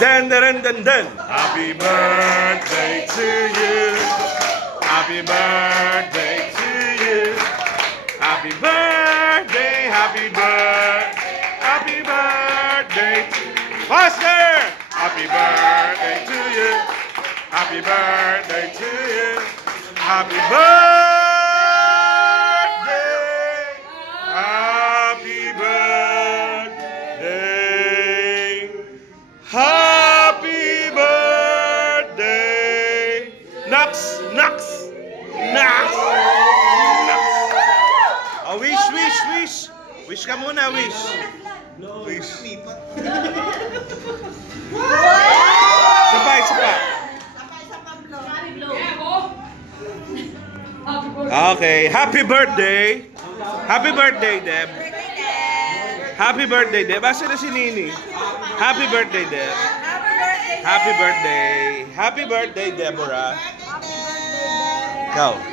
Den, den, den, den. Happy birthday to you. Happy birthday to you. Happy birthday, happy birthday, happy birthday. Faster! Happy birthday to you. Happy birthday to you. Happy birthday. Happy birthday. Happy birthday. Knocks, knocks, knocks. Oh, wish, wish, wish. Wish ka muna, wish. Wish. Sabay, sabay. Okay, happy birthday. Happy birthday, Deb. Happy birthday, Deb. Asa na si Nini? Happy birthday, Deb. Happy birthday. Happy birthday, Deborah. Go.